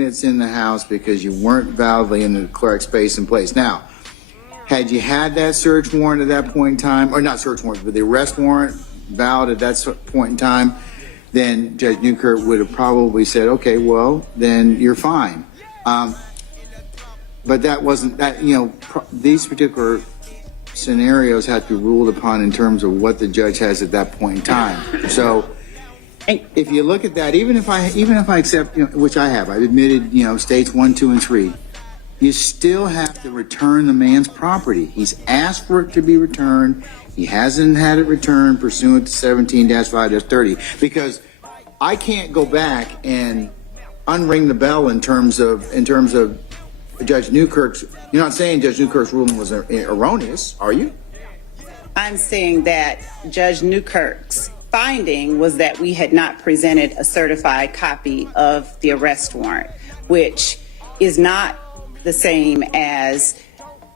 It's in the house because you weren't validly in the correct space and place. Now, had you had that search warrant at that point in time, or not search warrant, but the arrest warrant valid at that point in time, then Judge Newkirk would have probably said, okay, well, then you're fine. But that wasn't, that, you know, these particular scenarios have to be ruled upon in terms of what the judge has at that point in time. So, if you look at that, even if I accept, you know, which I have, I've admitted, you know, states 1, 2, and 3, you still have to return the man's property. He's asked for it to be returned. He hasn't had it returned pursuant to 17-5-30, because I can't go back and unring the bell in terms of Judge Newkirk's. You're not saying Judge Newkirk's ruling was erroneous, are you? I'm saying that Judge Newkirk's finding was that we had not presented a certified copy of the arrest warrant, which is not the same as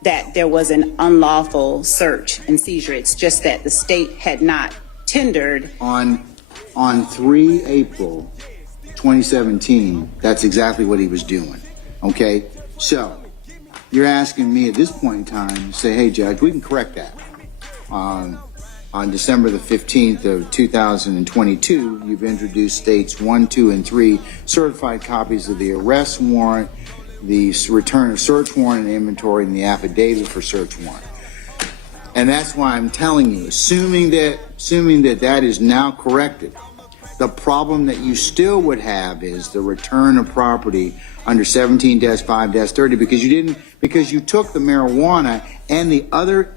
that there was an unlawful search and seizure. It's just that the state had not tendered. On 3 April 2017, that's exactly what he was doing. Okay, so you're asking me at this point in time to say, hey, Judge, we can correct that. On December the 15th of 2022, you've introduced states 1, 2, and 3 certified copies of the arrest warrant, the return of search warrant and inventory, and the affidavit for search warrant. And that's why I'm telling you, assuming that that is now corrected, the problem that you still would have is the return of property under 17-5-30, because you took the marijuana and the other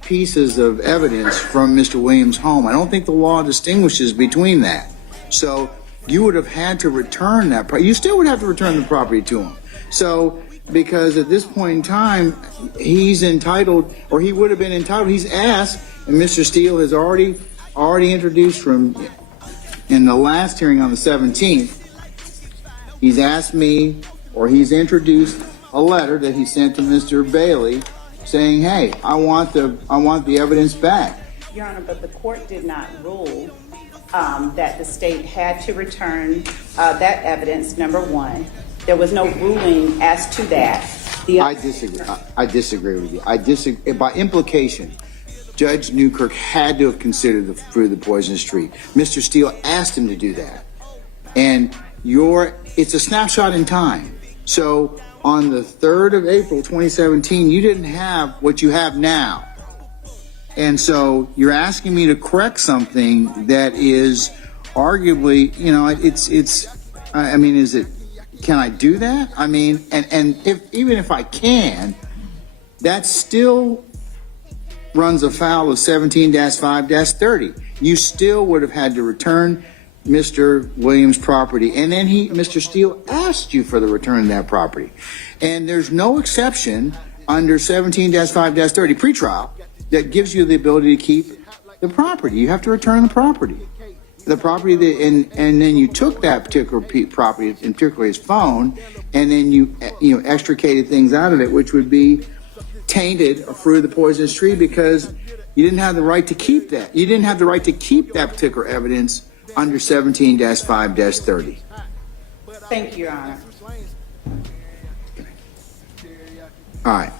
pieces of evidence from Mr. Williams' home. I don't think the law distinguishes between that. So you would have had to return that. You still would have to return the property to him. So because at this point in time, he's entitled, or he would have been entitled, he's asked, and Mr. Steele has already introduced from in the last hearing on the 17th, he's asked me, or he's introduced a letter that he sent to Mr. Bailey saying, hey, I want the evidence back. Your Honor, but the court did not rule that the state had to return that evidence, number one. There was no ruling as to that. I disagree. I disagree with you. I disagree. By implication, Judge Newkirk had to have considered the fruit of the poisonous tree. Mr. Steele asked him to do that. And it's a snapshot in time. So on the 3rd of April, 2017, you didn't have what you have now. And so you're asking me to correct something that is arguably, you know, I mean, can I do that? I mean, and even if I can, that still runs afoul of 17-5-30. You still would have had to return Mr. Williams' property, and then Mr. Steele asked you for the return of that property. And there's no exception under 17-5-30 pretrial that gives you the ability to keep the property. You have to return the property. The property that, and then you took that particular property, and particularly his phone, and then you extricated things out of it, which would be tainted or fruit of the poisonous tree, because you didn't have the right to keep that. You didn't have the right to keep that particular evidence under 17-5-30. Thank you, Your Honor. All right.